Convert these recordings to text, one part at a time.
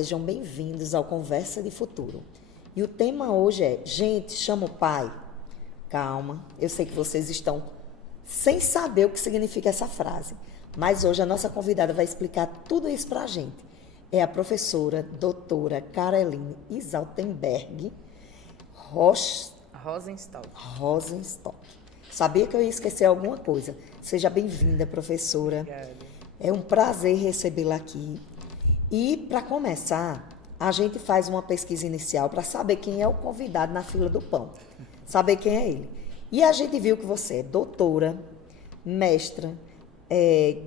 sejam bem-vindos ao Conversa de Futuro. E o tema hoje é, gente, chama o pai. Calma, eu sei que vocês estão sem saber o que significa essa frase, mas hoje a nossa convidada vai explicar tudo isso pra gente. É a professora doutora Caroline Isaltenberg Rosenstock. Sabia que eu ia esquecer alguma coisa. Seja bem-vinda, professora. Obrigada. É um prazer recebê-la aqui. E, para começar, a gente faz uma pesquisa inicial para saber quem é o convidado na fila do pão. Saber quem é ele. E a gente viu que você é doutora, mestra,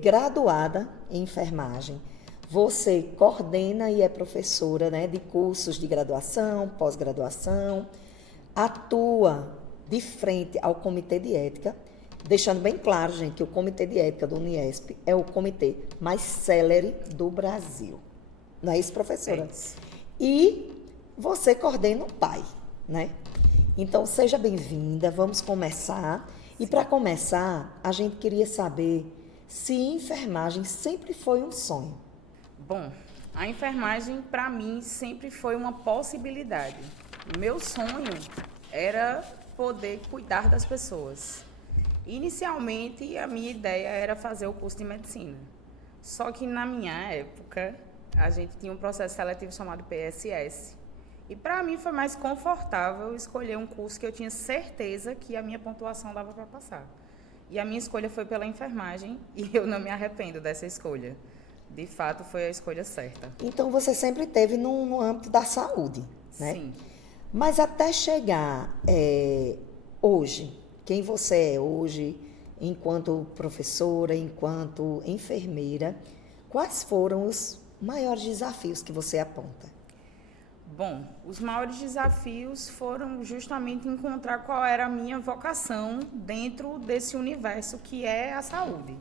graduada em enfermagem. Você coordena e é professora, né, de cursos de graduação, pós-graduação. Atua de frente ao Comitê de Ética, deixando bem claro, gente, que o Comitê de Ética do Uniesp é o comitê mais célere do Brasil. Não é isso, professora? É isso. E você coordena o PAI, né? Então, seja bem-vinda, vamos começar. E para começar, a gente queria saber se enfermagem sempre foi um sonho. Bom, a enfermagem para mim sempre foi uma possibilidade. Meu sonho era poder cuidar das pessoas. Inicialmente, a minha ideia era fazer o curso de medicina. Só que na minha época, a gente tinha um processo seletivo chamado PSS. E para mim foi mais confortável escolher um curso que eu tinha certeza que a minha pontuação dava para passar. E a minha escolha foi pela enfermagem e eu não me arrependo dessa escolha. De fato, foi a escolha certa. Então, você sempre esteve no âmbito da saúde, né? Sim. Mas até chegar hoje, quem você é hoje, enquanto professora, enquanto enfermeira, quais foram os maiores desafios que você aponta? Bom, os maiores desafios foram justamente encontrar qual era a minha vocação dentro desse universo que é a saúde.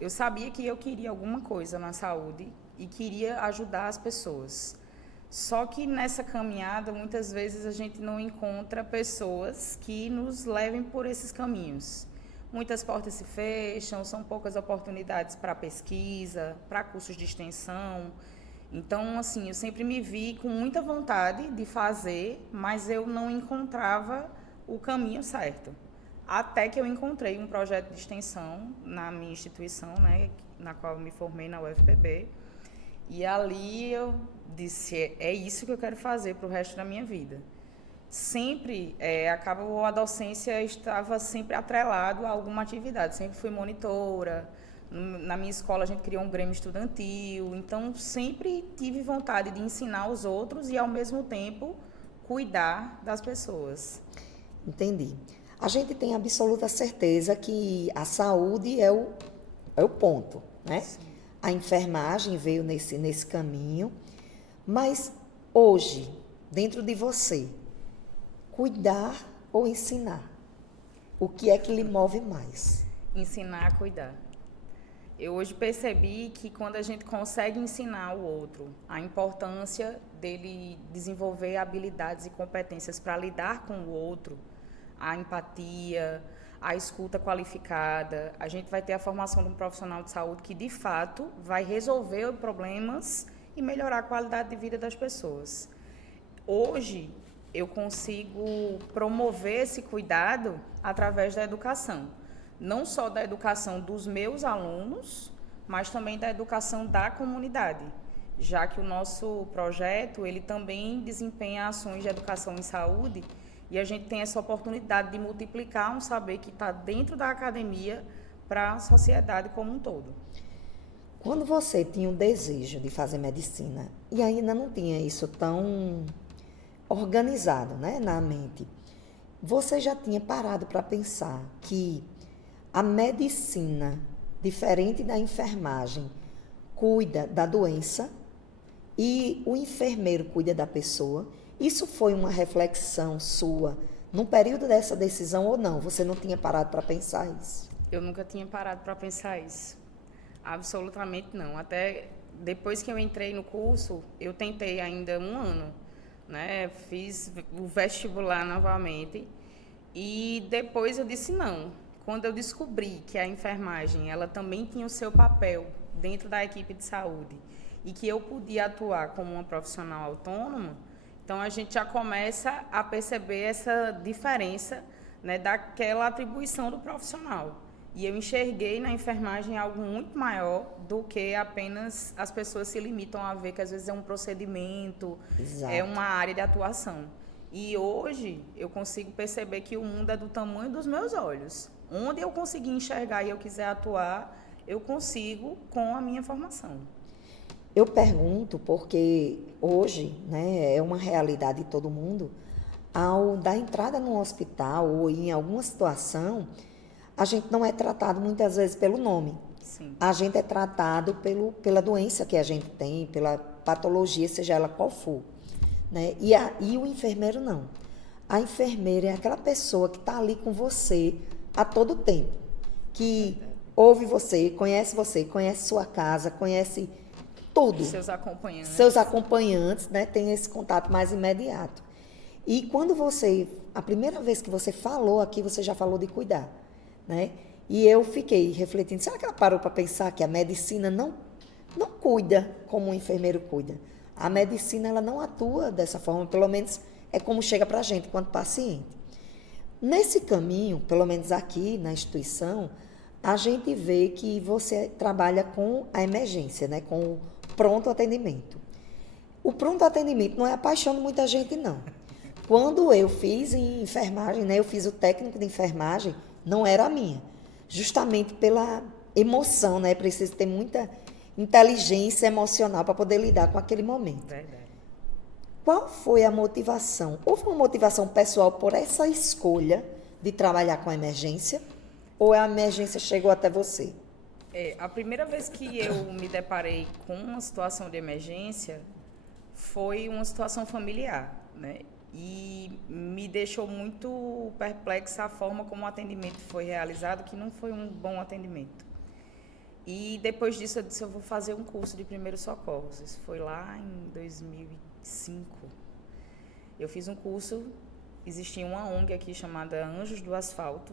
Eu sabia que eu queria alguma coisa na saúde e queria ajudar as pessoas. Só que nessa caminhada, muitas vezes a gente não encontra pessoas que nos levem por esses caminhos. Muitas portas se fecham, são poucas oportunidades para pesquisa, para cursos de extensão. Então, assim, eu sempre me vi com muita vontade de fazer, mas eu não encontrava o caminho certo. Até que eu encontrei um projeto de extensão na minha instituição, né, na qual eu me formei na UFPB. E ali eu disse, é isso que eu quero fazer para o resto da minha vida. Sempre, a docência estava sempre atrelado a alguma atividade. Sempre fui monitora. Na minha escola a gente criou um grêmio estudantil. Então, sempre tive vontade de ensinar os outros e, ao mesmo tempo, cuidar das pessoas. Entendi. A gente tem absoluta certeza que a saúde é o ponto, né? Sim. A enfermagem veio nesse caminho, mas hoje, dentro de você, cuidar ou ensinar? O que é que lhe move mais? Ensinar a cuidar. Eu hoje percebi que quando a gente consegue ensinar o outro a importância dele desenvolver habilidades e competências para lidar com o outro, a empatia, a escuta qualificada, a gente vai ter a formação de um profissional de saúde que, de fato, vai resolver problemas e melhorar a qualidade de vida das pessoas. Hoje, eu consigo promover esse cuidado através da educação. Não só da educação dos meus alunos, mas também da educação da comunidade, já que o nosso projeto ele também desempenha ações de educação em saúde e a gente tem essa oportunidade de multiplicar um saber que está dentro da academia para a sociedade como um todo. Quando você tinha o desejo de fazer medicina e ainda não tinha isso tão organizado, né, na mente, você já tinha parado para pensar que a medicina, diferente da enfermagem, cuida da doença e o enfermeiro cuida da pessoa? Isso foi uma reflexão sua num período dessa decisão ou não? Você não tinha parado para pensar isso? Eu nunca tinha parado para pensar isso. Absolutamente não. Até depois que eu entrei no curso, eu tentei ainda um ano, né? Fiz o vestibular novamente e depois eu disse não. Quando eu descobri que a enfermagem ela também tinha o seu papel dentro da equipe de saúde e que eu podia atuar como uma profissional autônoma, então a gente já começa a perceber essa diferença, né, daquela atribuição do profissional. E eu enxerguei na enfermagem algo muito maior do que apenas as pessoas se limitam a ver que às vezes é um procedimento, Exato. é uma área de atuação. E hoje eu consigo perceber que o mundo é do tamanho dos meus olhos. Onde eu conseguir enxergar e eu quiser atuar, eu consigo com a minha formação. Eu pergunto porque hoje, né, é uma realidade de todo mundo, ao dar entrada num hospital ou em alguma situação, a gente não é tratado muitas vezes pelo nome. Sim. A gente é tratado pela doença que a gente tem, pela patologia, seja ela qual for. Né? E o enfermeiro não. A enfermeira é aquela pessoa que está ali com você a todo tempo, que ouve você, conhece sua casa, conhece tudo. Seus acompanhantes, né? Tem esse contato mais imediato. E quando a primeira vez que você falou aqui, você já falou de cuidar, né? E eu fiquei refletindo, será que ela parou para pensar que a medicina não cuida como o enfermeiro cuida? A medicina, ela não atua dessa forma, pelo menos é como chega para a gente, quanto paciente. Nesse caminho, pelo menos aqui na instituição, a gente vê que você trabalha com a emergência, né? Com o pronto atendimento. O pronto atendimento não é a paixão de muita gente, não. Quando eu fiz em enfermagem, né? Eu fiz o técnico de enfermagem, não era a minha. Justamente pela emoção, né? Precisa ter muita inteligência emocional para poder lidar com aquele momento. Verdade. Qual foi a motivação? Houve uma motivação pessoal por essa escolha de trabalhar com a emergência? Ou a emergência chegou até você? A primeira vez que eu me deparei com uma situação de emergência foi uma situação familiar, né? E me deixou muito perplexa a forma como o atendimento foi realizado, que não foi um bom atendimento. E depois disso eu disse, eu vou fazer um curso de primeiros socorros. Isso foi lá em 2005. Eu fiz um curso, existia uma ONG aqui chamada Anjos do Asfalto,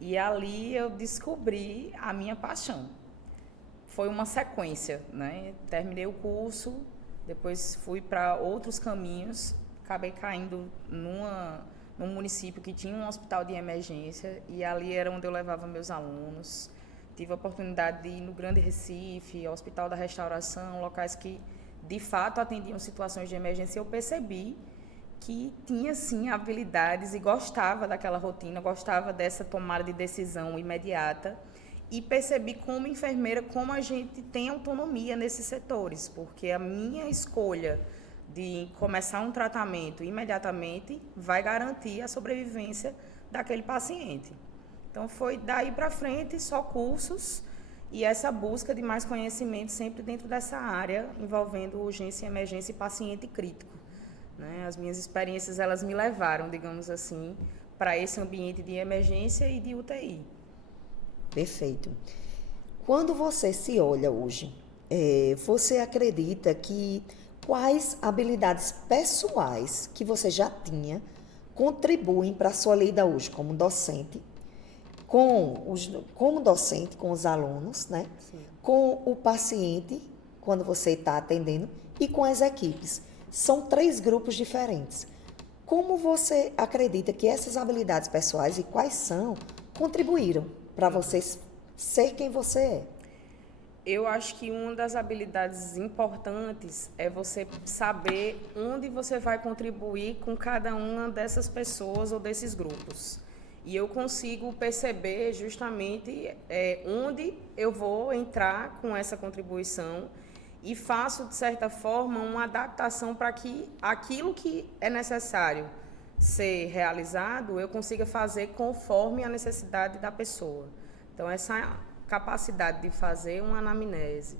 e ali eu descobri a minha paixão. Foi uma sequência, né? Terminei o curso, depois fui para outros caminhos, acabei caindo num município que tinha um hospital de emergência, e ali era onde eu levava meus alunos. Tive a oportunidade de ir no Grande Recife, Hospital da Restauração, locais que, de fato, atendiam situações de emergência. Eu percebi que tinha, sim, habilidades e gostava daquela rotina, gostava dessa tomada de decisão imediata. E percebi como enfermeira, como a gente tem autonomia nesses setores, porque a minha escolha de começar um tratamento imediatamente vai garantir a sobrevivência daquele paciente. Então, foi daí para frente só cursos e essa busca de mais conhecimento sempre dentro dessa área, envolvendo urgência, emergência e paciente crítico. Né? As minhas experiências, elas me levaram, digamos assim, para esse ambiente de emergência e de UTI. Perfeito. Quando você se olha hoje, você acredita que quais habilidades pessoais que você já tinha contribuem para a sua lida hoje como docente, como docente com os alunos, né? Sim. Com o paciente, quando você está atendendo, e com as equipes? São 3 grupos diferentes. Como você acredita que essas habilidades pessoais e quais são contribuíram para você ser quem você é? Eu acho que uma das habilidades importantes é você saber onde você vai contribuir com cada uma dessas pessoas ou desses grupos. E eu consigo perceber justamente onde eu vou entrar com essa contribuição e faço, de certa forma, uma adaptação para que aquilo que é necessário ser realizado, eu consiga fazer conforme a necessidade da pessoa. Então, essa capacidade de fazer uma anamnese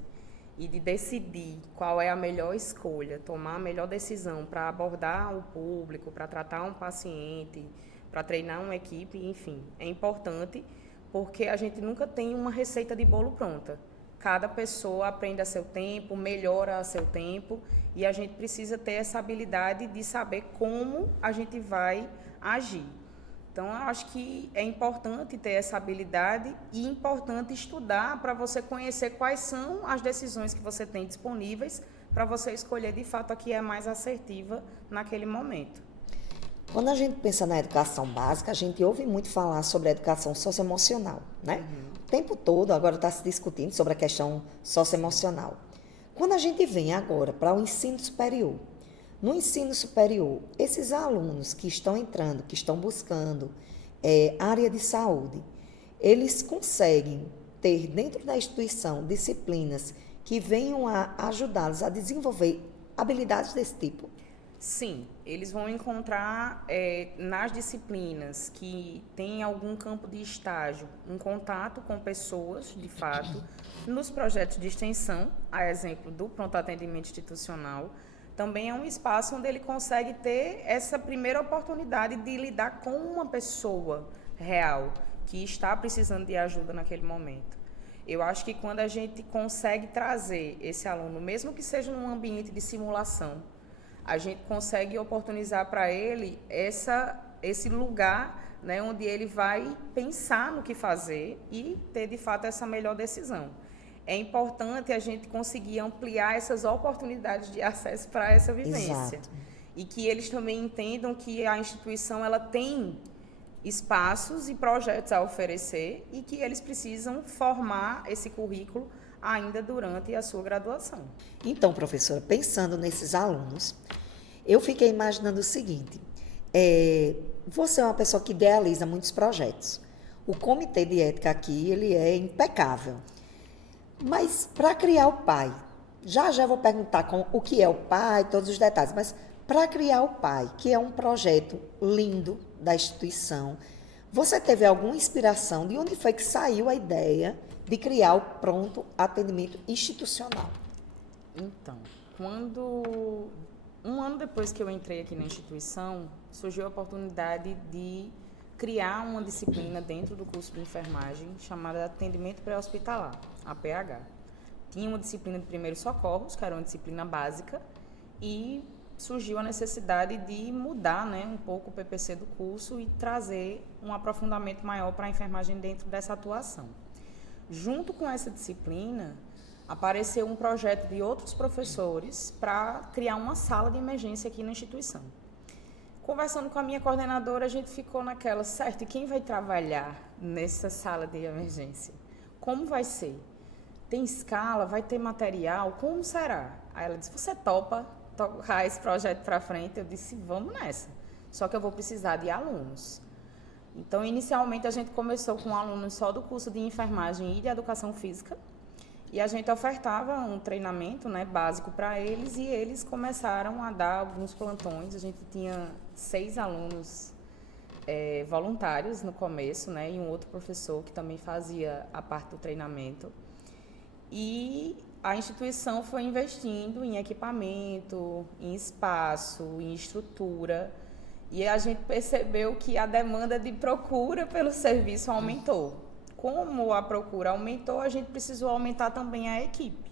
e de decidir qual é a melhor escolha, tomar a melhor decisão para abordar o público, para tratar um paciente, para treinar uma equipe, enfim, é importante porque a gente nunca tem uma receita de bolo pronta. Cada pessoa aprende a seu tempo, melhora a seu tempo e a gente precisa ter essa habilidade de saber como a gente vai agir. Então, eu acho que é importante ter essa habilidade e importante estudar para você conhecer quais são as decisões que você tem disponíveis para você escolher, de fato, a que é mais assertiva naquele momento. Quando a gente pensa na educação básica, a gente ouve muito falar sobre a educação socioemocional, né? O tempo todo agora está se discutindo sobre a questão socioemocional. Quando a gente vem agora para o ensino superior, no ensino superior, esses alunos que estão entrando, que estão buscando área de saúde, eles conseguem ter dentro da instituição disciplinas que venham a ajudá-los a desenvolver habilidades desse tipo? Sim, eles vão encontrar nas disciplinas que tem algum campo de estágio, um contato com pessoas, de fato, nos projetos de extensão, a exemplo do pronto atendimento institucional, também é um espaço onde ele consegue ter essa primeira oportunidade de lidar com uma pessoa real que está precisando de ajuda naquele momento. Eu acho que quando a gente consegue trazer esse aluno, mesmo que seja num ambiente de simulação, a gente consegue oportunizar para ele esse lugar, né, onde ele vai pensar no que fazer e ter, de fato, essa melhor decisão. É importante a gente conseguir ampliar essas oportunidades de acesso para essa vivência. Exato. E que eles também entendam que a instituição ela tem espaços e projetos a oferecer e que eles precisam formar esse currículo ainda durante a sua graduação. Então, professora, pensando nesses alunos, eu fiquei imaginando o seguinte, você é uma pessoa que idealiza muitos projetos. O comitê de ética aqui, ele é impecável. Mas para criar o PAI, já vou perguntar o que é o PAI, todos os detalhes, mas para criar o PAI, que é um projeto lindo da instituição, você teve alguma inspiração? De onde foi que saiu a ideia de criar o pronto atendimento institucional? Então, um ano depois que eu entrei aqui na instituição, surgiu a oportunidade de criar uma disciplina dentro do curso de enfermagem chamada Atendimento Pré-Hospitalar, APH. Tinha uma disciplina de primeiros socorros, que era uma disciplina básica, e surgiu a necessidade de mudar, né, um pouco o PPC do curso e trazer um aprofundamento maior para a enfermagem dentro dessa atuação. Junto com essa disciplina, apareceu um projeto de outros professores para criar uma sala de emergência aqui na instituição. Conversando com a minha coordenadora, a gente ficou naquela, certo, e quem vai trabalhar nessa sala de emergência? Como vai ser? Tem escala? Vai ter material? Como será? Aí ela disse, você topa tocar esse projeto para frente? Eu disse, vamos nessa. Só que eu vou precisar de alunos. Então, inicialmente, a gente começou com alunos só do curso de enfermagem e de educação física. E a gente ofertava um treinamento, né, básico para eles e eles começaram a dar alguns plantões. A gente tinha 6 alunos voluntários no começo, né, e um outro professor que também fazia a parte do treinamento. E a instituição foi investindo em equipamento, em espaço, em estrutura. E a gente percebeu que a demanda de procura pelo serviço aumentou. Como a procura aumentou, a gente precisou aumentar também a equipe.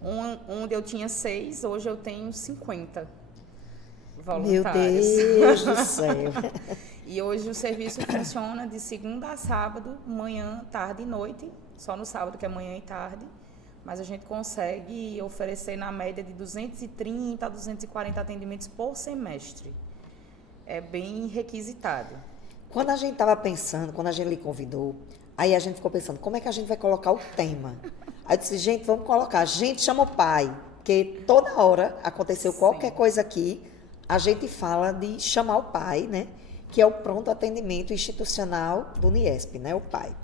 Onde eu tinha 6, hoje eu tenho 50 voluntários. Meu Deus do céu! E hoje o serviço funciona de segunda a sábado, manhã, tarde e noite. Só no sábado, que é manhã e tarde. Mas a gente consegue oferecer na média de 230 a 240 atendimentos por semestre. É bem requisitado. Quando a gente estava pensando, quando a gente lhe convidou, aí a gente ficou pensando, como é que a gente vai colocar o tema? Aí eu disse, gente, vamos colocar, a gente chama o pai, porque toda hora aconteceu qualquer coisa aqui, a gente fala de chamar o pai, né? Que é o pronto atendimento institucional do Uniesp, né? O pai.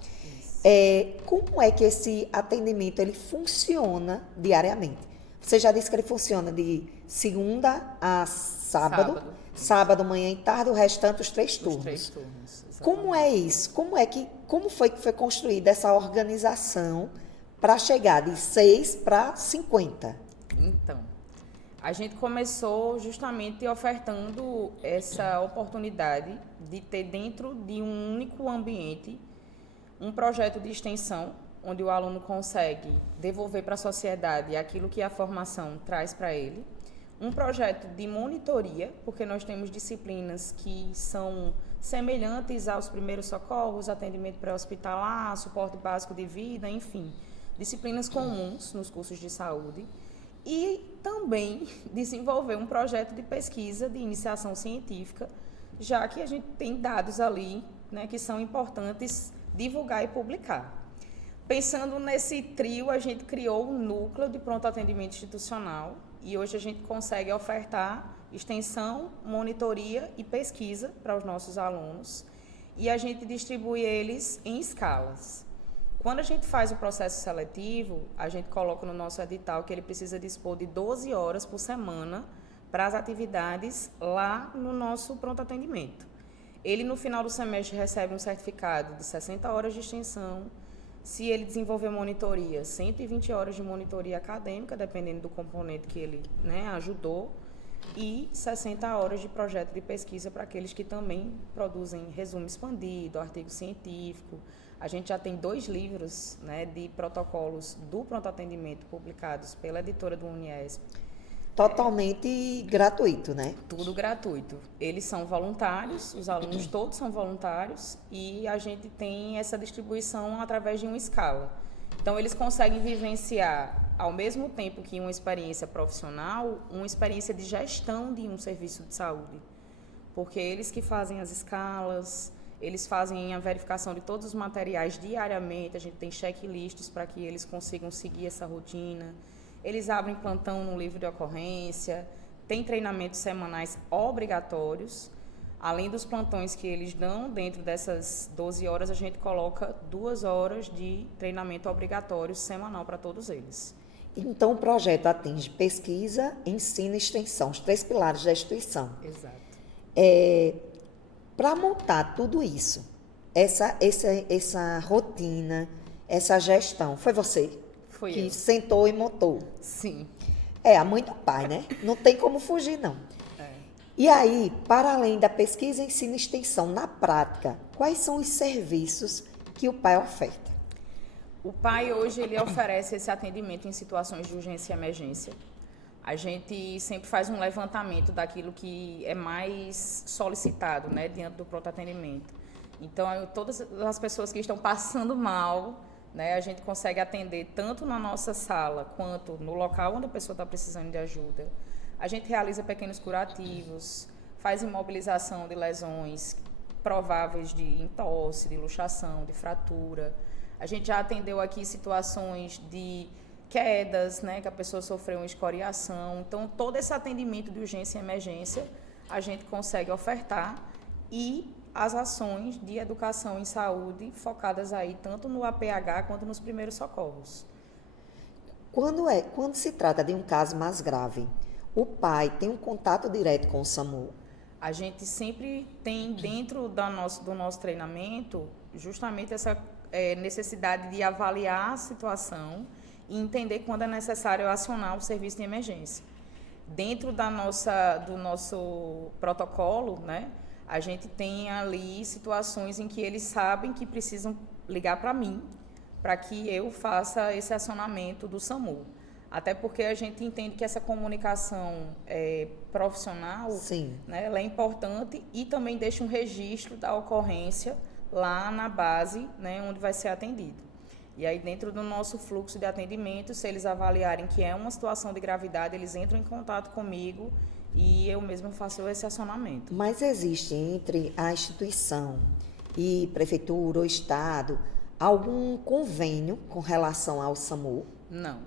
Como é que esse atendimento ele funciona diariamente? Você já disse que ele funciona de segunda a sábado, manhã e tarde, o restante os 3 turnos. Os 3 turnos. Como é isso? Como foi que foi construída essa organização para chegar de 6 para 50? Então, a gente começou justamente ofertando essa oportunidade de ter dentro de um único ambiente um projeto de extensão, onde o aluno consegue devolver para a sociedade aquilo que a formação traz para ele. Um projeto de monitoria, porque nós temos disciplinas que são semelhantes aos primeiros socorros, atendimento pré-hospitalar, suporte básico de vida, enfim, disciplinas comuns nos cursos de saúde. E também desenvolver um projeto de pesquisa de iniciação científica, já que a gente tem dados ali, né, que são importantes divulgar e publicar. Pensando nesse trio, a gente criou um núcleo de pronto atendimento institucional e hoje a gente consegue ofertar extensão, monitoria e pesquisa para os nossos alunos e a gente distribui eles em escalas. Quando a gente faz o processo seletivo, a gente coloca no nosso edital que ele precisa dispor de 12 horas por semana para as atividades lá no nosso pronto atendimento. Ele, no final do semestre, recebe um certificado de 60 horas de extensão. Se ele desenvolver monitoria, 120 horas de monitoria acadêmica, dependendo do componente que ele, né, ajudou, e 60 horas de projeto de pesquisa para aqueles que também produzem resumo expandido, artigo científico. A gente já tem 2 livros, né, de protocolos do pronto atendimento publicados pela editora do Uniesp. Totalmente gratuito, né? Tudo gratuito. Eles são voluntários, os alunos todos são voluntários e a gente tem essa distribuição através de uma escala. Então, eles conseguem vivenciar, ao mesmo tempo que uma experiência profissional, uma experiência de gestão de um serviço de saúde. Porque eles que fazem as escalas, eles fazem a verificação de todos os materiais diariamente, a gente tem checklists para que eles consigam seguir essa rotina. Eles abrem plantão no livro de ocorrência, tem treinamentos semanais obrigatórios. Além dos plantões que eles dão, dentro dessas 12 horas, a gente coloca 2 horas de treinamento obrigatório semanal para todos eles. Então, o projeto atinge pesquisa, ensino e extensão, os 3 pilares da instituição. Exato. Para montar tudo isso, essa rotina, essa gestão, foi você Foi que eu. sentou e montou? Sim. É, a mãe do pai, né? Não tem como fugir, não. E aí, para além da pesquisa, ensino e extensão, na prática, quais são os serviços que o pai oferta? O pai hoje ele oferece esse atendimento em situações de urgência e emergência. A gente sempre faz um levantamento daquilo que é mais solicitado, né, diante do pronto atendimento. Então, todas as pessoas que estão passando mal, né, a gente consegue atender tanto na nossa sala quanto no local onde a pessoa está precisando de ajuda. A gente realiza pequenos curativos, faz imobilização de lesões prováveis de entorse, de luxação, de fratura. A gente já atendeu aqui situações de quedas, né, que a pessoa sofreu uma escoriação. Então, todo esse atendimento de urgência e emergência a gente consegue ofertar e as ações de educação em saúde focadas aí tanto no APH quanto nos primeiros socorros. Quando se trata de um caso mais grave, o pai tem um contato direto com o SAMU? A gente sempre tem dentro do nosso treinamento justamente essa necessidade de avaliar a situação e entender quando é necessário acionar o serviço de emergência. Dentro do nosso protocolo, né, a gente tem ali situações em que eles sabem que precisam ligar para mim, para que eu faça esse acionamento do SAMU. Até porque a gente entende que essa comunicação profissional, né, ela é importante e também deixa um registro da ocorrência lá na base, né, onde vai ser atendido. E aí, dentro do nosso fluxo de atendimento, se eles avaliarem que é uma situação de gravidade, eles entram em contato comigo e eu mesma faço esse acionamento. Mas existe entre a instituição e prefeitura ou estado algum convênio com relação ao SAMU? Não.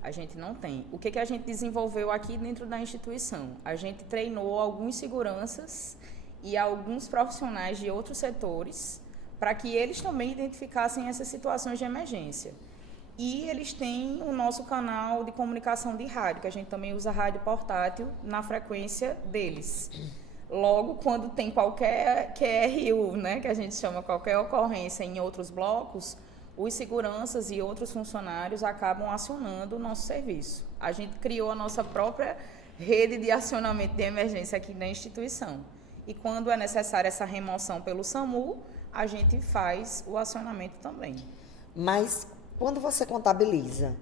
A gente não tem. O que a gente desenvolveu aqui dentro da instituição? A gente treinou alguns seguranças e alguns profissionais de outros setores para que eles também identificassem essas situações de emergência. E eles têm o nosso canal de comunicação de rádio, que a gente também usa rádio portátil na frequência deles. Logo, quando tem qualquer QRU, né, que a gente chama qualquer ocorrência em outros blocos, os seguranças e outros funcionários acabam acionando o nosso serviço. A gente criou a nossa própria rede de acionamento de emergência aqui na instituição. E quando é necessária essa remoção pelo SAMU, a gente faz o acionamento também. Mas quando você contabiliza,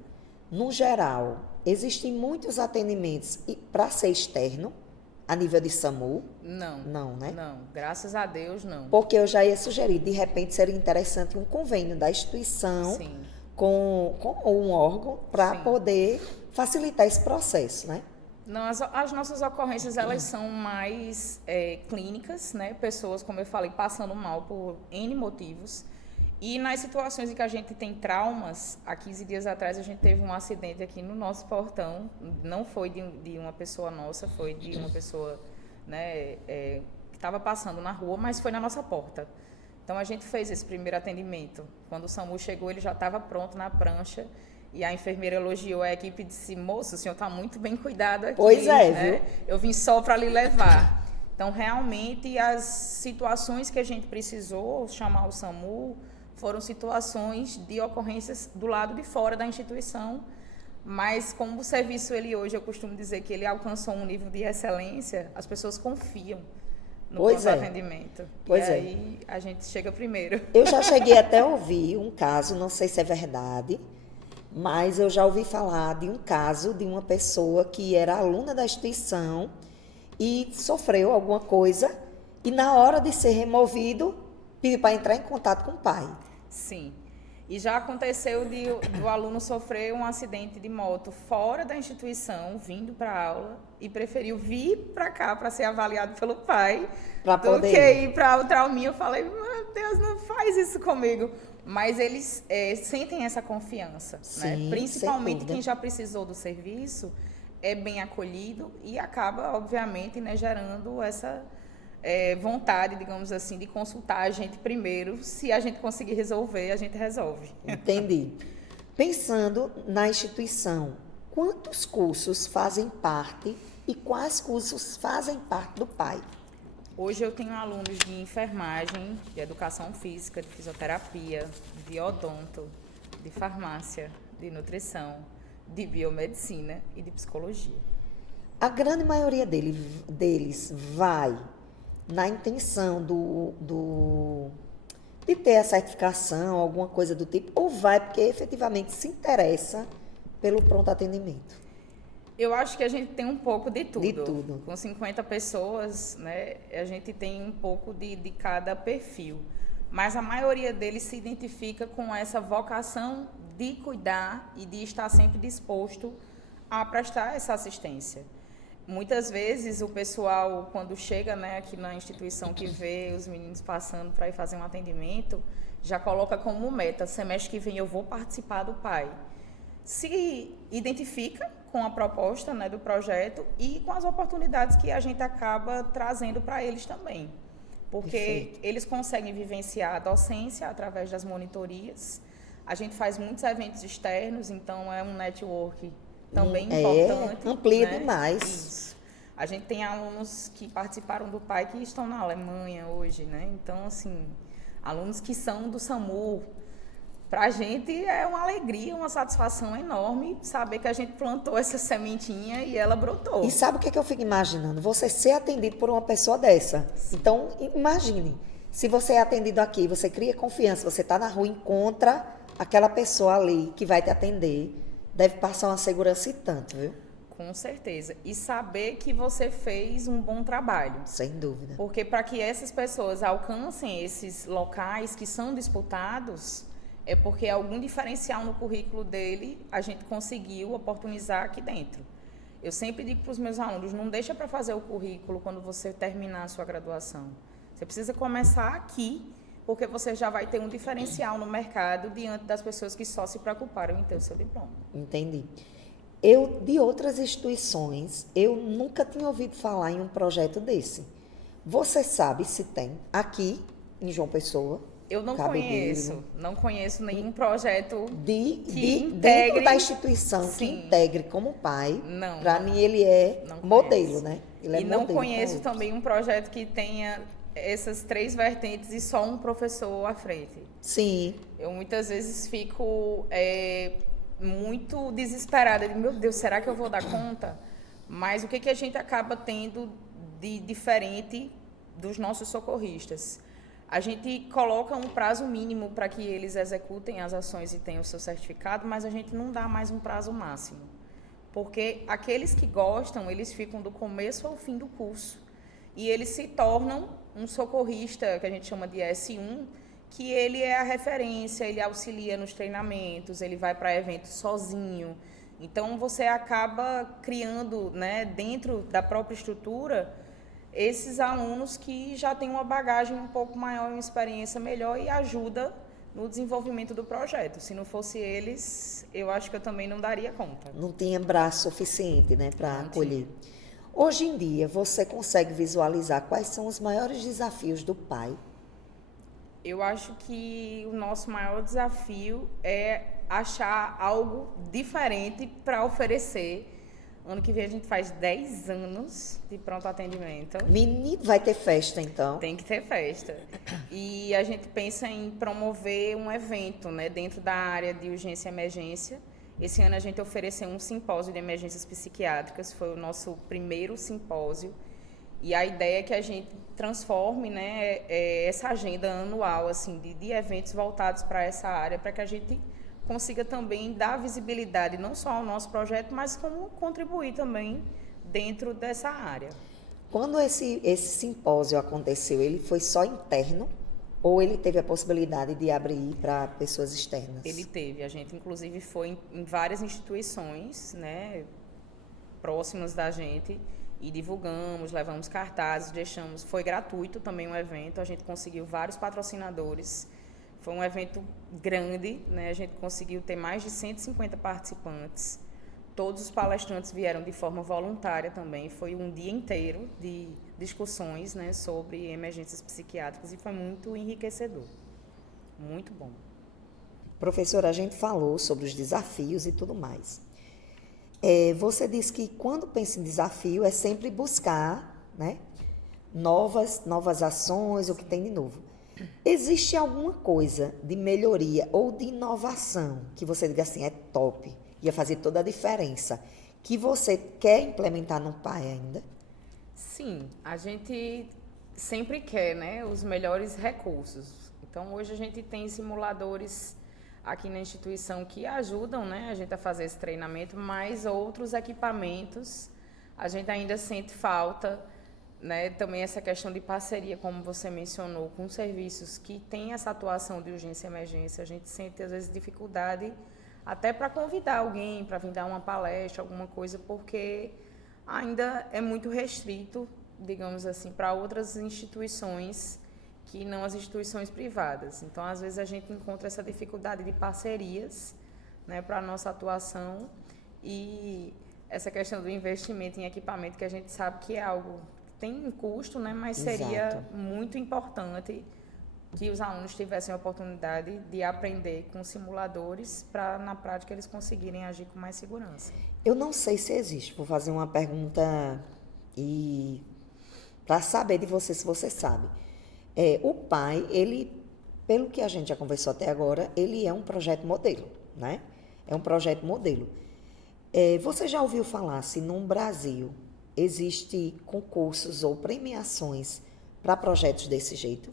no geral, existem muitos atendimentos para ser externo, a nível de SAMU? Não. Não, né? Não, graças a Deus, não. Porque eu já ia sugerir, de repente seria interessante um convênio da instituição Sim. com um órgão para Sim. poder facilitar esse processo, né? Não, as nossas ocorrências, elas são mais clínicas, né? Pessoas, como eu falei, passando mal por N motivos. E nas situações em que a gente tem traumas, há 15 dias atrás a gente teve um acidente aqui no nosso portão. Não foi de uma pessoa nossa, foi de uma pessoa, né, que estava passando na rua, mas foi na nossa porta. Então a gente fez esse primeiro atendimento. Quando o SAMU chegou, ele já estava pronto na prancha. E a enfermeira elogiou a equipe e disse: moço, o senhor está muito bem cuidado aqui. Pois é, né? viu? Eu vim só para lhe levar. Então, realmente, as situações que a gente precisou chamar o SAMU foram situações de ocorrências do lado de fora da instituição. Mas, como o serviço, ele hoje, eu costumo dizer que ele alcançou um nível de excelência, as pessoas confiam no pronto atendimento. Pois e aí, a gente chega primeiro. Eu já cheguei até a ouvir um caso, não sei se é verdade, mas eu já ouvi falar de um caso de uma pessoa que era aluna da instituição e sofreu alguma coisa e na hora de ser removido, pediu para entrar em contato com o pai. Sim. E já aconteceu do aluno sofrer um acidente de moto fora da instituição, vindo para a aula, e preferiu vir para cá para ser avaliado pelo pai, do que ir para o trauminha. Eu falei, meu Deus, não faz isso comigo. Mas eles sentem essa confiança, Sim, né? Principalmente quem já precisou do serviço, é bem acolhido e acaba, obviamente, né, gerando essa vontade, digamos assim, de consultar a gente primeiro. Se a gente conseguir resolver, a gente resolve. Entendi. Pensando na instituição, quantos cursos fazem parte e quais cursos fazem parte do pai? Hoje eu tenho alunos de enfermagem, de educação física, de fisioterapia, de odonto, de farmácia, de nutrição, de biomedicina e de psicologia. A grande maioria deles vai na intenção de ter a certificação, alguma coisa do tipo, ou vai porque efetivamente se interessa pelo pronto atendimento? Eu acho que a gente tem um pouco de tudo. De tudo. Com 50 pessoas, né, a gente tem um pouco de cada perfil. Mas a maioria deles se identifica com essa vocação de cuidar e de estar sempre disposto a prestar essa assistência. Muitas vezes o pessoal, quando chega, né, aqui na instituição, que vê os meninos passando para ir fazer um atendimento, já coloca como meta: semestre que vem eu vou participar do PAI. Se identifica com a proposta, né, do projeto e com as oportunidades que a gente acaba trazendo para eles também. Porque Perfeito. eles conseguem vivenciar a docência através das monitorias. A gente faz muitos eventos externos, então é um network também importante. Amplia, né? demais. Isso. A gente tem alunos que participaram do PAI que estão na Alemanha hoje, né? Então, assim, alunos que são do SAMU. Para a gente é uma alegria, uma satisfação enorme saber que a gente plantou essa sementinha e ela brotou. E sabe o que eu fico imaginando? Você ser atendido por uma pessoa dessa. Então, imagine, se você é atendido aqui, você cria confiança, você está na rua, encontra aquela pessoa ali que vai te atender, deve passar uma segurança e tanto, viu? Com certeza. E saber que você fez um bom trabalho. Sem dúvida. Porque para que essas pessoas alcancem esses locais que são disputados, é porque algum diferencial no currículo dele a gente conseguiu oportunizar aqui dentro. Eu sempre digo para os meus alunos, não deixa para fazer o currículo quando você terminar a sua graduação. Você precisa começar aqui, porque você já vai ter um diferencial no mercado diante das pessoas que só se preocuparam em ter o seu diploma. Entendi. De outras instituições, eu nunca tinha ouvido falar em um projeto desse. Você sabe se tem aqui em João Pessoa? Eu não conheço nenhum projeto dentro da instituição Sim. que integre como pai. Não. Para mim ele é modelo, né? Ele é e não modelo conheço também um projeto que tenha essas três vertentes e só um professor à frente. Sim. Eu muitas vezes fico muito desesperada. Meu Deus, será que eu vou dar conta? Mas o que a gente acaba tendo de diferente dos nossos socorristas? A gente coloca um prazo mínimo para que eles executem as ações e tenham o seu certificado, mas a gente não dá mais um prazo máximo. Porque aqueles que gostam, eles ficam do começo ao fim do curso e eles se tornam um socorrista, que a gente chama de S1, que ele é a referência, ele auxilia nos treinamentos, ele vai para eventos sozinho. Então, você acaba criando, né, dentro da própria estrutura, esses alunos que já têm uma bagagem um pouco maior, uma experiência melhor e ajuda no desenvolvimento do projeto. Se não fosse eles, eu acho que eu também não daria conta. Não tinha braço suficiente, né, para acolher. Hoje em dia, você consegue visualizar quais são os maiores desafios do pai? Eu acho que o nosso maior desafio é achar algo diferente para oferecer. Ano que vem a gente faz 10 anos de pronto atendimento. Menino, vai ter festa, então? Tem que ter festa. E a gente pensa em promover um evento, né, dentro da área de urgência e emergência. Esse ano a gente ofereceu um simpósio de emergências psiquiátricas, foi o nosso primeiro simpósio. E a ideia é que a gente transforme, né, essa agenda anual assim, de eventos voltados para essa área, para que a gente consiga também dar visibilidade não só ao nosso projeto, mas como contribuir também dentro dessa área. Quando esse simpósio aconteceu, ele foi só interno ou ele teve a possibilidade de abrir para pessoas externas? Ele teve. A gente, inclusive, foi em várias instituições, né, próximas da gente, e divulgamos, levamos cartazes, deixamos. Foi gratuito também o evento, a gente conseguiu vários patrocinadores. Foi um evento grande, né? A gente conseguiu ter mais de 150 participantes. Todos os palestrantes vieram de forma voluntária também. Foi um dia inteiro de discussões, né, sobre emergências psiquiátricas e foi muito enriquecedor. Muito bom. Professora, a gente falou sobre os desafios e tudo mais. Você disse que quando pensa em desafio é sempre buscar, né, novas ações, o que tem de novo. Existe alguma coisa de melhoria ou de inovação que você diga assim, é top, ia fazer toda a diferença, que você quer implementar no PAI ainda? Sim, a gente sempre quer, né, os melhores recursos. Então, hoje a gente tem simuladores aqui na instituição que ajudam, né, a gente a fazer esse treinamento, mas outros equipamentos a gente ainda sente falta, né, também essa questão de parceria, como você mencionou, com serviços que têm essa atuação de urgência e emergência, a gente sente às vezes dificuldade até para convidar alguém para vir dar uma palestra, alguma coisa, porque ainda é muito restrito, digamos assim, para outras instituições que não as instituições privadas. Então, às vezes, a gente encontra essa dificuldade de parcerias, né, para a nossa atuação e essa questão do investimento em equipamento, que a gente sabe que é algo que tem um custo, né, mas seria Exato. muito importante que os alunos tivessem a oportunidade de aprender com simuladores para, na prática, eles conseguirem agir com mais segurança. Eu não sei se existe, vou fazer uma pergunta e para saber de você se você sabe. O PAI, ele, pelo que a gente já conversou até agora, ele é um projeto modelo, né? É um projeto modelo. Você já ouviu falar se no Brasil existe concursos ou premiações para projetos desse jeito?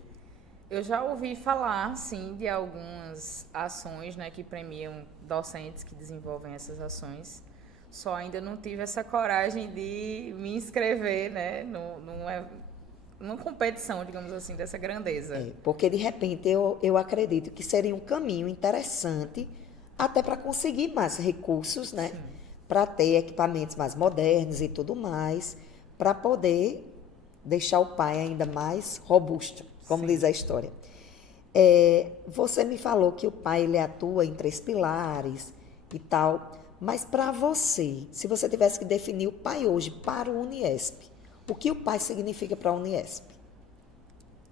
Eu já ouvi falar, sim, de algumas ações, né, que premiam docentes que desenvolvem essas ações. Só ainda não tive essa coragem de me inscrever, né, numa competição, digamos assim, dessa grandeza. Porque, de repente, eu acredito que seria um caminho interessante até para conseguir mais recursos, né? Para ter equipamentos mais modernos e tudo mais, para poder deixar o PAI ainda mais robusto, como diz a história. Você me falou que o PAI ele atua em 3 pilares e tal, mas para você, se você tivesse que definir o PAI hoje para o Uniesp, o que o PAI significa para a Uniesp?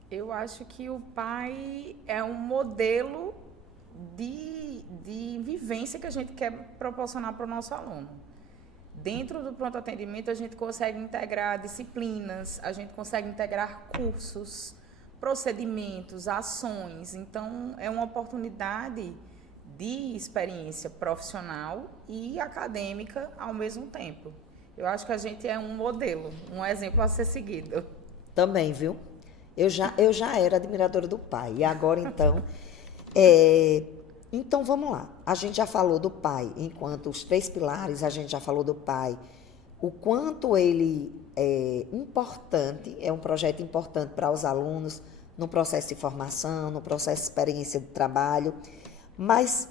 Eu acho que o PAI é um modelo de vivência que a gente quer proporcionar para o nosso aluno. Dentro do pronto atendimento, a gente consegue integrar disciplinas, a gente consegue integrar cursos, procedimentos, ações. Então, é uma oportunidade de experiência profissional e acadêmica ao mesmo tempo. Eu acho que a gente é um modelo, um exemplo a ser seguido. Também, viu? Eu já era admiradora do PAI. E agora, então, Então, vamos lá. A gente já falou do pai, enquanto os 3 pilares, a gente já falou do pai. O quanto ele é importante, é um projeto importante para os alunos no processo de formação, no processo de experiência de trabalho. Mas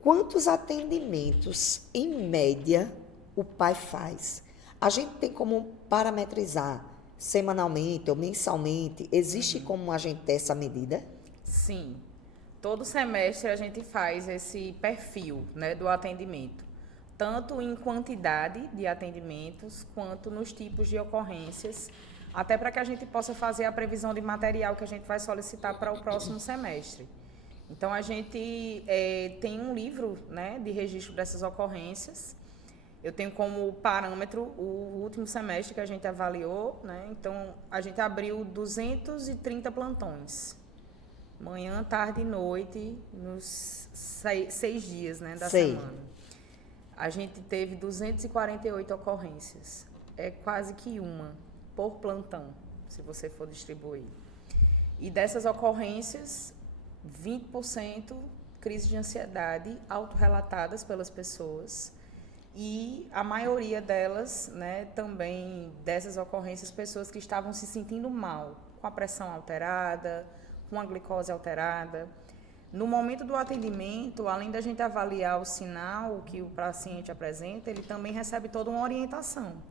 quantos atendimentos, em média, o pai faz? A gente tem como parametrizar semanalmente ou mensalmente? Existe como a gente ter essa medida? Sim. Todo semestre a gente faz esse perfil, né, do atendimento, tanto em quantidade de atendimentos, quanto nos tipos de ocorrências, até para que a gente possa fazer a previsão de material que a gente vai solicitar para o próximo semestre. Então, a gente tem um livro, né, de registro dessas ocorrências. Eu tenho como parâmetro o último semestre que a gente avaliou, né? Então, a gente abriu 230 plantões. Manhã, tarde e noite, nos 6 dias, né, da semana. A gente teve 248 ocorrências. É quase que uma por plantão, se você for distribuir. E dessas ocorrências, 20% crise de ansiedade autorrelatadas pelas pessoas. E a maioria delas, né, também dessas ocorrências, pessoas que estavam se sentindo mal, com a pressão alterada, com a glicose alterada. No momento do atendimento, além da gente avaliar o sinal que o paciente apresenta, ele também recebe toda uma orientação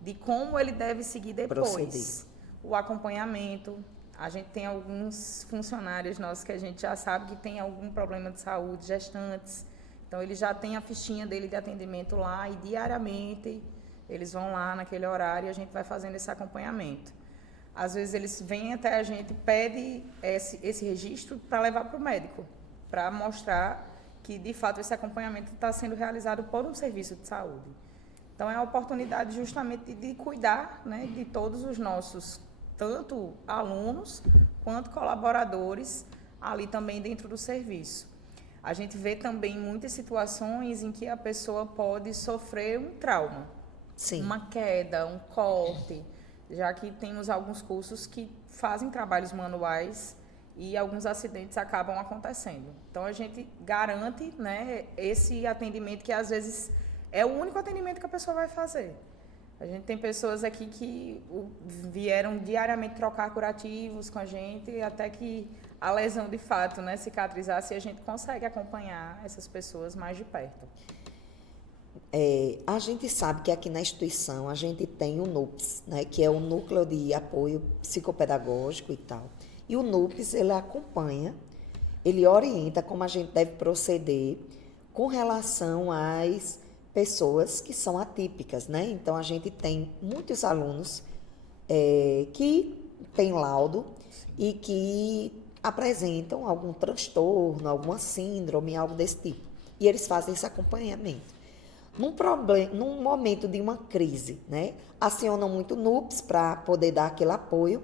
de como ele deve seguir depois. Proceder. O acompanhamento. A gente tem alguns funcionários nossos que a gente já sabe que tem algum problema de saúde, gestantes. Então, ele já tem a fichinha dele de atendimento lá e diariamente eles vão lá naquele horário e a gente vai fazendo esse acompanhamento. Às vezes eles vêm até a gente, pede esse registro para levar para o médico, para mostrar que, de fato, esse acompanhamento está sendo realizado por um serviço de saúde. Então, é a oportunidade justamente de cuidar, né, de todos os nossos, tanto alunos quanto colaboradores, ali também dentro do serviço. A gente vê também muitas situações em que a pessoa pode sofrer um trauma. Sim. Uma queda, um corte, já que temos alguns cursos que fazem trabalhos manuais e alguns acidentes acabam acontecendo. Então, a gente garante, né, esse atendimento que, às vezes, é o único atendimento que a pessoa vai fazer. A gente tem pessoas aqui que vieram diariamente trocar curativos com a gente, até que a lesão, de fato, né, cicatrizasse, e a gente consegue acompanhar essas pessoas mais de perto. A gente sabe que aqui na instituição a gente tem o NUPS, né, que é o Núcleo de Apoio Psicopedagógico e tal. E o NUPS, ele acompanha, ele orienta como a gente deve proceder com relação às pessoas que são atípicas, né? Então, a gente tem muitos alunos que têm laudo e que apresentam algum transtorno, alguma síndrome, algo desse tipo. E eles fazem esse acompanhamento. Num momento de uma crise, né? Acionam muito o NUPS para poder dar aquele apoio.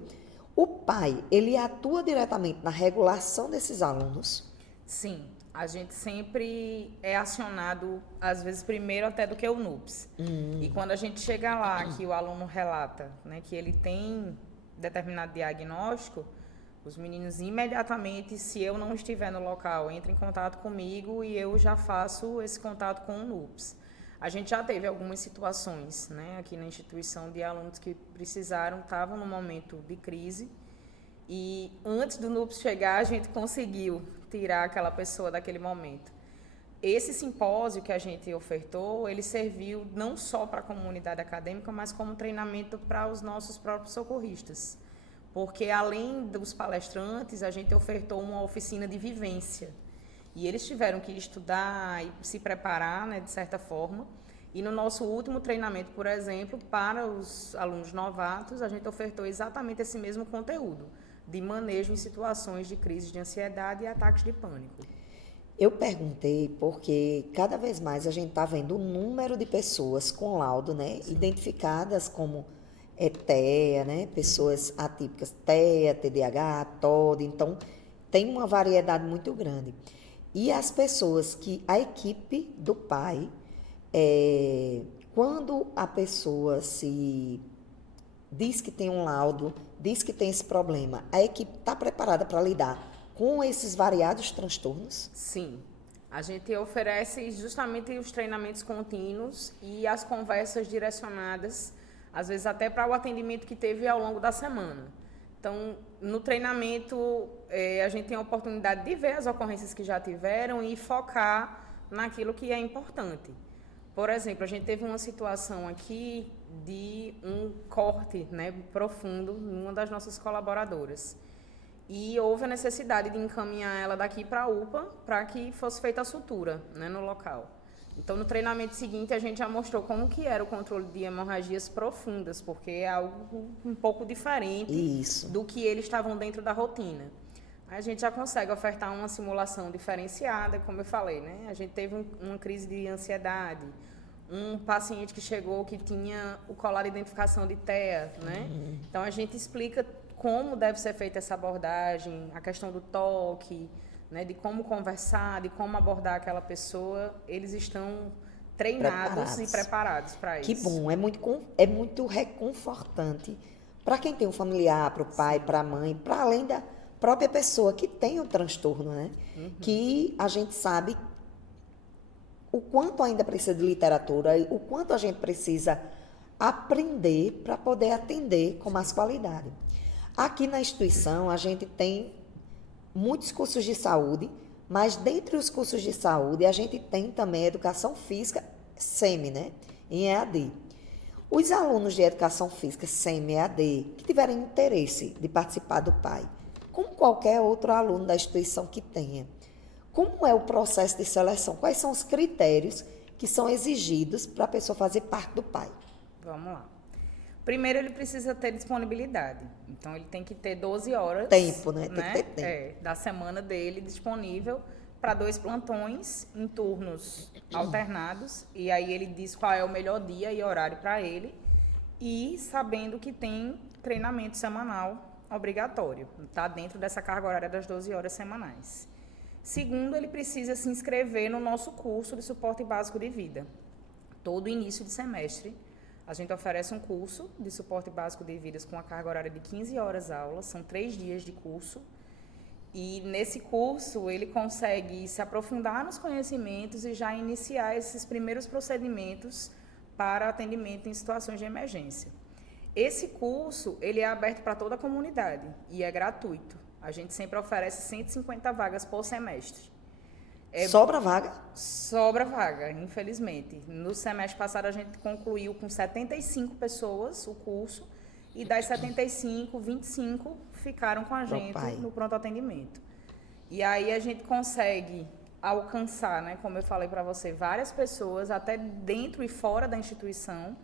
O pai, ele atua diretamente na regulação desses alunos? Sim, a gente sempre é acionado, às vezes, primeiro até do que o NUPS. E quando a gente chega lá, que o aluno relata, né, que ele tem determinado diagnóstico, os meninos imediatamente, se eu não estiver no local, entram em contato comigo e eu já faço esse contato com o NUPS. A gente já teve algumas situações, né, aqui na instituição, de alunos que precisaram, estavam num momento de crise, e antes do NUPS chegar, a gente conseguiu tirar aquela pessoa daquele momento. Esse simpósio que a gente ofertou, ele serviu não só para a comunidade acadêmica, mas como treinamento para os nossos próprios socorristas. Porque, além dos palestrantes, a gente ofertou uma oficina de vivência. E eles tiveram que estudar e se preparar, né, de certa forma. E no nosso último treinamento, por exemplo, para os alunos novatos, a gente ofertou exatamente esse mesmo conteúdo, de manejo em situações de crise de ansiedade e ataques de pânico. Eu perguntei porque cada vez mais a gente está vendo o número de pessoas com laudo, né, identificadas como TEA, né, pessoas atípicas, TEA, TDAH, TOD, então tem uma variedade muito grande. E as pessoas que, a equipe do pai, quando a pessoa se diz que tem um laudo, diz que tem esse problema, a equipe está preparada para lidar com esses variados transtornos? Sim. A gente oferece justamente os treinamentos contínuos e as conversas direcionadas, às vezes até para o atendimento que teve ao longo da semana. Então, no treinamento, a gente tem a oportunidade de ver as ocorrências que já tiveram e focar naquilo que é importante. Por exemplo, a gente teve uma situação aqui de um corte, né, profundo numa das nossas colaboradoras. E houve a necessidade de encaminhar ela daqui para a UPA para que fosse feita a sutura, né, no local. Então, no treinamento seguinte, a gente já mostrou como que era o controle de hemorragias profundas, porque é algo um pouco diferente do que eles estavam dentro da rotina. A gente já consegue ofertar uma simulação diferenciada, como eu falei, né? A gente teve uma crise de ansiedade, um paciente que chegou que tinha o colar de identificação de TEA, né? Então, a gente explica como deve ser feita essa abordagem, a questão do toque, né, de como conversar, de como abordar aquela pessoa. Eles estão treinados e preparados para isso. Que bom, é muito reconfortante para quem tem um familiar, para o pai, para a mãe, para além da própria pessoa que tem o transtorno, né? Que a gente sabe o quanto ainda precisa de literatura, o quanto a gente precisa aprender para poder atender com mais qualidade. Aqui na instituição, a gente tem muitos cursos de saúde, mas dentre os cursos de saúde, a gente tem também educação física SEMI, né? Em EAD. Os alunos de educação física SEMI EAD, que tiverem interesse de participar do PAI, como qualquer outro aluno da instituição que tenha, como é o processo de seleção? Quais são os critérios que são exigidos para a pessoa fazer parte do PAI? Vamos lá. Primeiro, ele precisa ter disponibilidade. Então, ele tem que ter 12 horas... Tempo, né? Tem que ter tempo. Da semana dele disponível para 2 plantões em turnos alternados. E aí, ele diz qual é o melhor dia e horário para ele. E sabendo que tem treinamento semanal obrigatório. Está dentro dessa carga horária das 12 horas semanais. Segundo, ele precisa se inscrever no nosso curso de suporte básico de vida. Todo início de semestre, a gente oferece um curso de suporte básico de vidas com a carga horária de 15 horas aula, são 3 dias de curso. E nesse curso ele consegue se aprofundar nos conhecimentos e já iniciar esses primeiros procedimentos para atendimento em situações de emergência. Esse curso ele é aberto para toda a comunidade e é gratuito. A gente sempre oferece 150 vagas por semestre. Sobra vaga? Sobra vaga, infelizmente. No semestre passado, a gente concluiu com 75 pessoas o curso, e das 75, 25 ficaram com a gente no pronto atendimento. E aí a gente consegue alcançar, né, como eu falei para você, várias pessoas, até dentro e fora da instituição,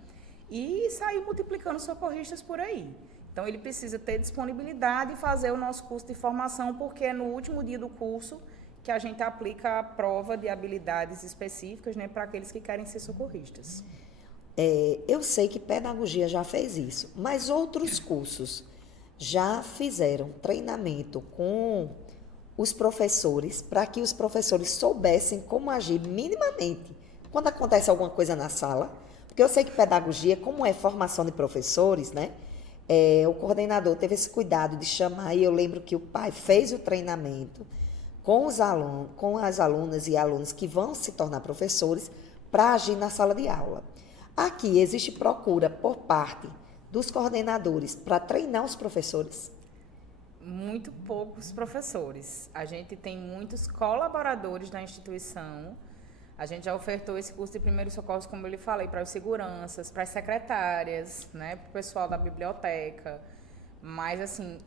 e sair multiplicando socorristas por aí. Então, ele precisa ter disponibilidade e fazer o nosso curso de formação, porque é no último dia do curso que a gente aplica a prova de habilidades específicas, né, para aqueles que querem ser socorristas. Eu sei que pedagogia já fez isso, mas outros cursos já fizeram treinamento com os professores para que os professores soubessem como agir minimamente quando acontece alguma coisa na sala, porque eu sei que pedagogia, como é formação de professores, né, o coordenador teve esse cuidado de chamar, e eu lembro que o pai fez o treinamento com os alunos, com as alunas e alunos que vão se tornar professores para agir na sala de aula. Aqui existe procura por parte dos coordenadores para treinar os professores? Muito poucos professores. A gente tem muitos colaboradores da instituição. A gente já ofertou esse curso de primeiros socorros, como eu lhe falei, para os seguranças, para as secretárias, né, para o pessoal da biblioteca. Mas, assim,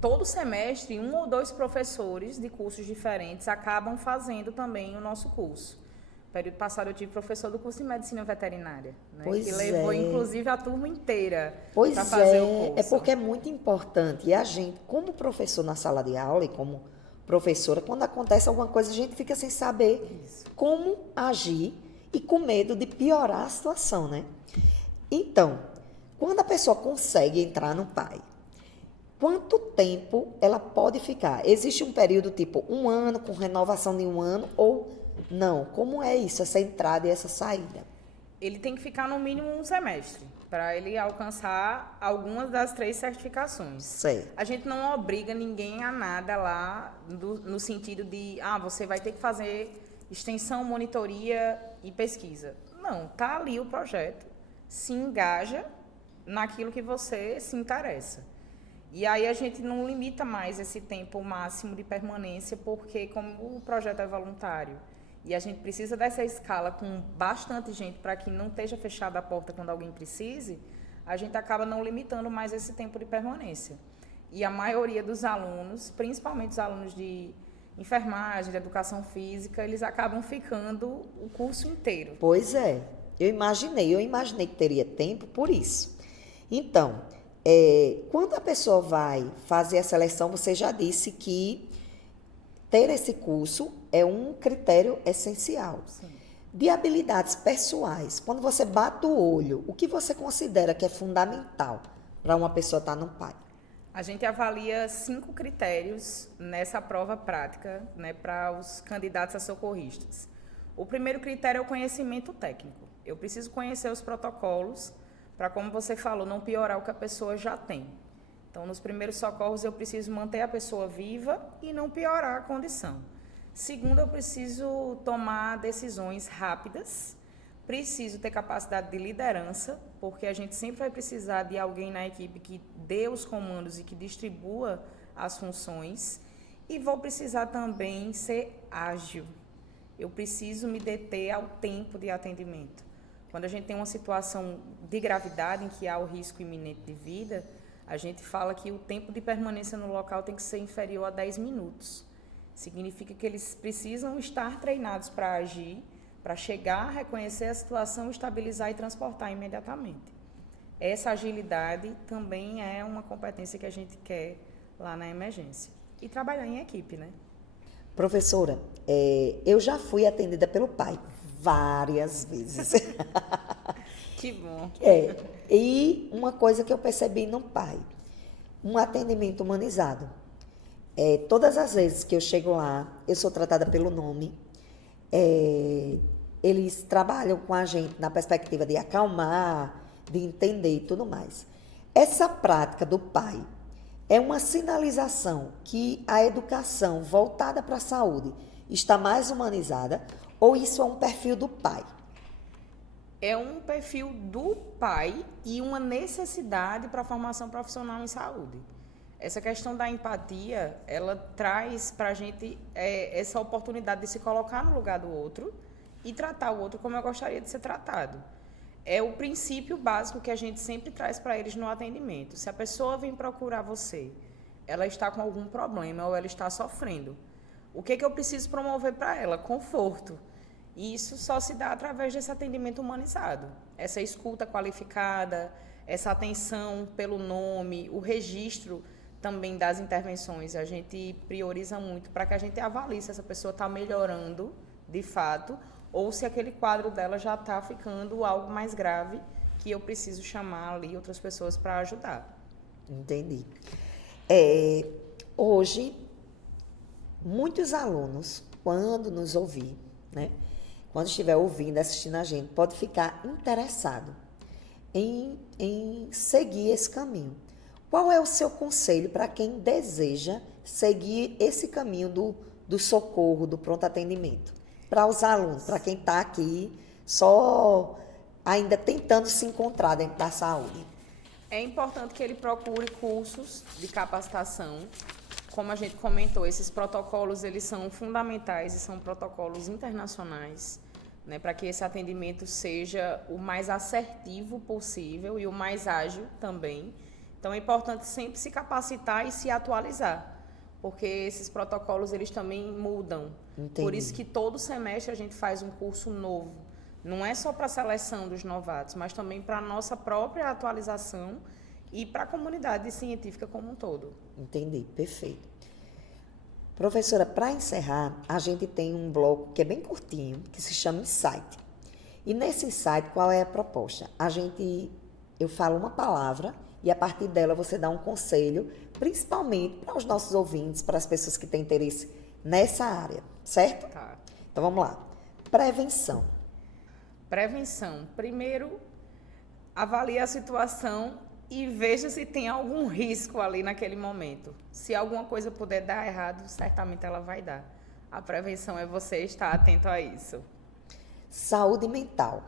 todo semestre, 1 ou 2 professores de cursos diferentes acabam fazendo também o nosso curso. No período passado, eu tive professor do curso de medicina veterinária, né, que levou, inclusive, a turma inteira para fazer o curso. É porque é muito importante. E a gente, como professor na sala de aula e como professora, quando acontece alguma coisa, a gente fica sem saber como agir e com medo de piorar a situação, né? Então, quando a pessoa consegue entrar no PAI, quanto tempo ela pode ficar? Existe um período tipo 1 ano, com renovação de 1 ano, ou não? Como é isso, essa entrada e essa saída? Ele tem que ficar no mínimo 1 semestre para ele alcançar algumas das 3 certificações. Certo. A gente não obriga ninguém a nada lá, no sentido de, você vai ter que fazer extensão, monitoria e pesquisa. Não, tá ali o projeto, se engaja naquilo que você se interessa. E aí a gente não limita mais esse tempo máximo de permanência, porque como o projeto é voluntário e a gente precisa dessa escala com bastante gente para que não esteja fechada a porta quando alguém precise, a gente acaba não limitando mais esse tempo de permanência. E a maioria dos alunos, principalmente os alunos de enfermagem, de educação física, eles acabam ficando o curso inteiro. Pois é, eu imaginei que teria tempo por isso. Então, quando a pessoa vai fazer a seleção, você já disse que ter esse curso é um critério essencial. Sim. De habilidades pessoais, quando você bate o olho, o que você considera que é fundamental para uma pessoa estar no PAI? A gente avalia 5 critérios nessa prova prática, né, para os candidatos a socorristas. O primeiro critério é o conhecimento técnico. Eu preciso conhecer os protocolos para, como você falou, não piorar o que a pessoa já tem. Então, nos primeiros socorros, eu preciso manter a pessoa viva e não piorar a condição. Segundo, eu preciso tomar decisões rápidas, preciso ter capacidade de liderança, porque a gente sempre vai precisar de alguém na equipe que dê os comandos e que distribua as funções. E vou precisar também ser ágil. Eu preciso me deter ao tempo de atendimento. Quando a gente tem uma situação de gravidade em que há o risco iminente de vida, a gente fala que o tempo de permanência no local tem que ser inferior a 10 minutos. Significa que eles precisam estar treinados para agir, para chegar, reconhecer a situação, estabilizar e transportar imediatamente. Essa agilidade também é uma competência que a gente quer lá na emergência. E trabalhar em equipe, né? Professora, eu já fui atendida pelo PAI várias vezes. Que bom. E uma coisa que eu percebi no PAI, um atendimento humanizado. Todas as vezes que eu chego lá, eu sou tratada pelo nome. Eles trabalham com a gente na perspectiva de acalmar, de entender e tudo mais. Essa prática do PAI é uma sinalização que a educação voltada para a saúde está mais humanizada, ou isso é um perfil do PAI? É um perfil do PAI e uma necessidade para a formação profissional em saúde. Essa questão da empatia, ela traz para a gente essa oportunidade de se colocar no lugar do outro e tratar o outro como eu gostaria de ser tratado. É o princípio básico que a gente sempre traz para eles no atendimento. Se a pessoa vem procurar você, ela está com algum problema ou ela está sofrendo, o que eu preciso promover para ela? Conforto. E isso só se dá através desse atendimento humanizado. Essa escuta qualificada, essa atenção pelo nome, o registro também das intervenções. A gente prioriza muito para que a gente avalie se essa pessoa está melhorando de fato ou se aquele quadro dela já está ficando algo mais grave que eu preciso chamar ali outras pessoas para ajudar. Entendi. Hoje, muitos alunos, quando nos ouvir, né, quando estiver ouvindo, assistindo a gente, pode ficar interessado em seguir esse caminho. Qual é o seu conselho para quem deseja seguir esse caminho do socorro, do pronto atendimento? Para os alunos, para quem está aqui só ainda tentando se encontrar dentro da saúde. É importante que ele procure cursos de capacitação. Como a gente comentou, esses protocolos eles são fundamentais e são protocolos internacionais, né, para que esse atendimento seja o mais assertivo possível e o mais ágil também. Então é importante sempre se capacitar e se atualizar, porque esses protocolos eles também mudam. Entendi. Por isso que todo semestre a gente faz um curso novo. Não é só para a seleção dos novatos, mas também para a nossa própria atualização e para a comunidade científica como um todo. Entendi, perfeito. Professora, para encerrar, a gente tem um bloco que é bem curtinho, que se chama Insight. E nesse Insight, qual é a proposta? Eu falo uma palavra e a partir dela você dá um conselho, principalmente para os nossos ouvintes, para as pessoas que têm interesse nessa área, certo? Tá. Então vamos lá. Prevenção. Prevenção. Primeiro, Avalie a situação e veja se tem algum risco ali naquele momento. Se alguma coisa puder dar errado, certamente ela vai dar. A prevenção é você estar atento a isso. Saúde mental.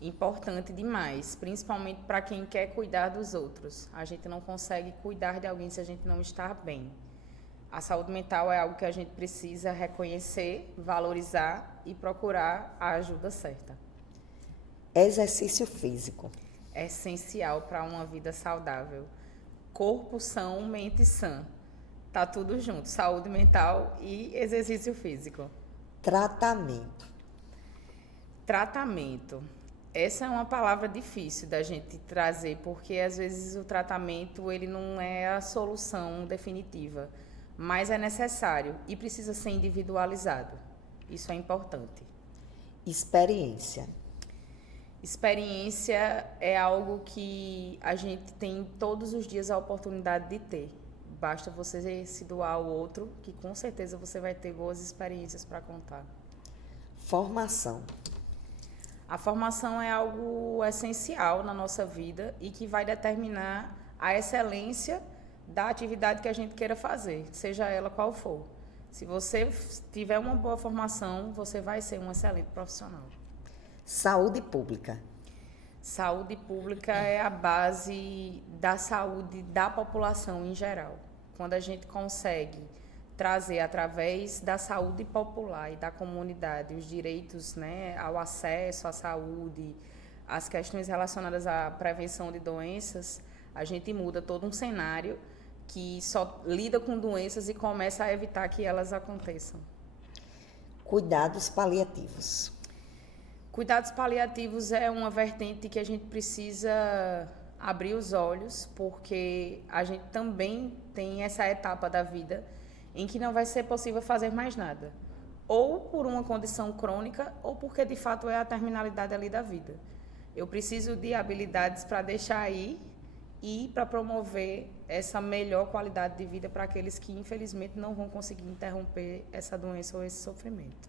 Importante demais, principalmente para quem quer cuidar dos outros. A gente não consegue cuidar de alguém se a gente não está bem. A saúde mental é algo que a gente precisa reconhecer, valorizar e procurar a ajuda certa. Exercício físico. É essencial para uma vida saudável. Corpo são, mente sã. Tá tudo junto, saúde mental e exercício físico. Tratamento. Tratamento. Essa é uma palavra difícil da gente trazer, porque às vezes o tratamento ele não é a solução definitiva, mas é necessário e precisa ser individualizado. Isso é importante. Experiência. Experiência é algo que a gente tem todos os dias a oportunidade de ter. Basta você se doar ao outro, que com certeza você vai ter boas experiências para contar. Formação. A formação é algo essencial na nossa vida e que vai determinar a excelência da atividade que a gente queira fazer, seja ela qual for. Se você tiver uma boa formação, você vai ser um excelente profissional. Saúde pública. Saúde pública é a base da saúde da população em geral. Quando a gente consegue trazer através da saúde popular e da comunidade os direitos, né, ao acesso à saúde, as questões relacionadas à prevenção de doenças, a gente muda todo um cenário que só lida com doenças e começa a evitar que elas aconteçam. Cuidados paliativos. Cuidados paliativos é uma vertente que a gente precisa abrir os olhos, porque a gente também tem essa etapa da vida em que não vai ser possível fazer mais nada. Ou por uma condição crônica, ou porque de fato é a terminalidade ali da vida. Eu preciso de habilidades para deixar aí e para promover essa melhor qualidade de vida para aqueles que infelizmente não vão conseguir interromper essa doença ou esse sofrimento.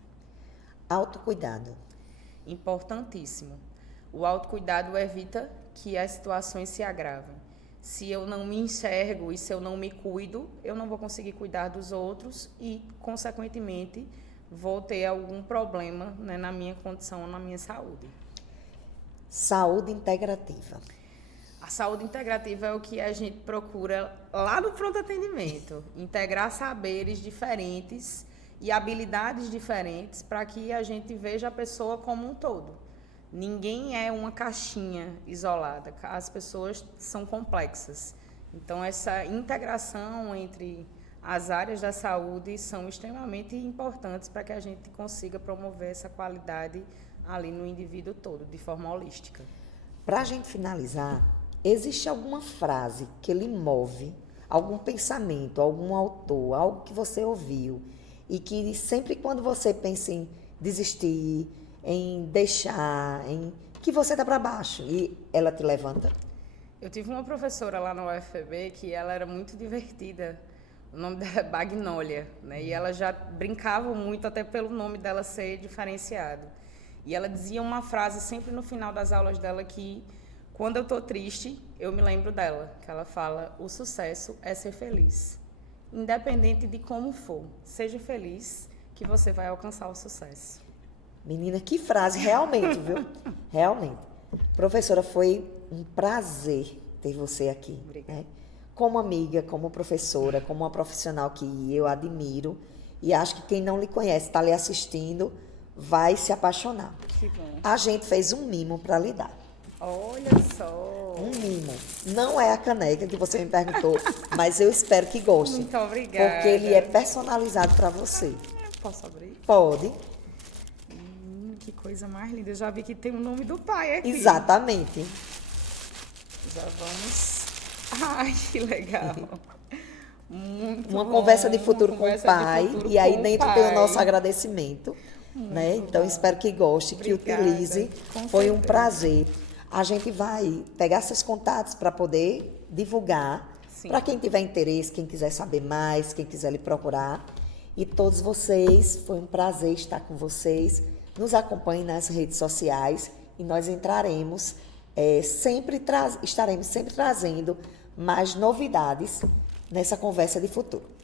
Autocuidado. Importantíssimo. O autocuidado evita que as situações se agravem. Se eu não me enxergo e se eu não me cuido, eu não vou conseguir cuidar dos outros e, consequentemente, vou ter algum problema, né, na minha condição ou na minha saúde. Saúde integrativa. A saúde integrativa é o que a gente procura lá no pronto atendimento. Integrar saberes diferentes e habilidades diferentes para que a gente veja a pessoa como um todo. Ninguém é uma caixinha isolada, as pessoas são complexas. Então, essa integração entre as áreas da saúde são extremamente importantes para que a gente consiga promover essa qualidade ali no indivíduo todo, de forma holística. Para a gente finalizar, existe alguma frase que lhe move, algum pensamento, algum autor, algo que você ouviu e que sempre quando você pensa em desistir, em deixar, em que você está para baixo e ela te levanta? Eu tive uma professora lá no UFPB que ela era muito divertida. O nome dela é Bagnólia, né? E ela já brincava muito até pelo nome dela ser diferenciado. E ela dizia uma frase sempre no final das aulas dela que quando eu estou triste, eu me lembro dela, que ela fala: o sucesso é ser feliz. Independente de como for, seja feliz que você vai alcançar o sucesso. Menina, que frase, realmente, viu? Realmente. Professora, foi um prazer ter você aqui. Obrigada. Né? Como amiga, como professora, como uma profissional que eu admiro. E acho que quem não lhe conhece, está lhe assistindo, vai se apaixonar. Que bom. A gente fez um mimo para lhe dar. Olha só. Um mimo. Não é a caneca que você me perguntou, mas eu espero que goste. Muito obrigada. Porque ele é personalizado para você. Posso abrir? Pode. Que coisa mais linda. Eu já vi que tem o nome do pai aqui. Exatamente. Já vamos. Ai, que legal. Muito Uma bom. conversa de futuro com o Conversa de pai. futuro E aí com o dentro pai. tem o nosso agradecimento. Né? Então, bom. espero que goste, Obrigada. que utilize. Com Foi um certeza. prazer. A gente vai pegar seus contatos para poder divulgar. Sim. Para quem tiver interesse, quem quiser saber mais, quem quiser lhe procurar. E todos vocês, foi um prazer estar com vocês. Nos acompanhem nas redes sociais e nós entraremos estaremos sempre trazendo mais novidades nessa conversa de futuro.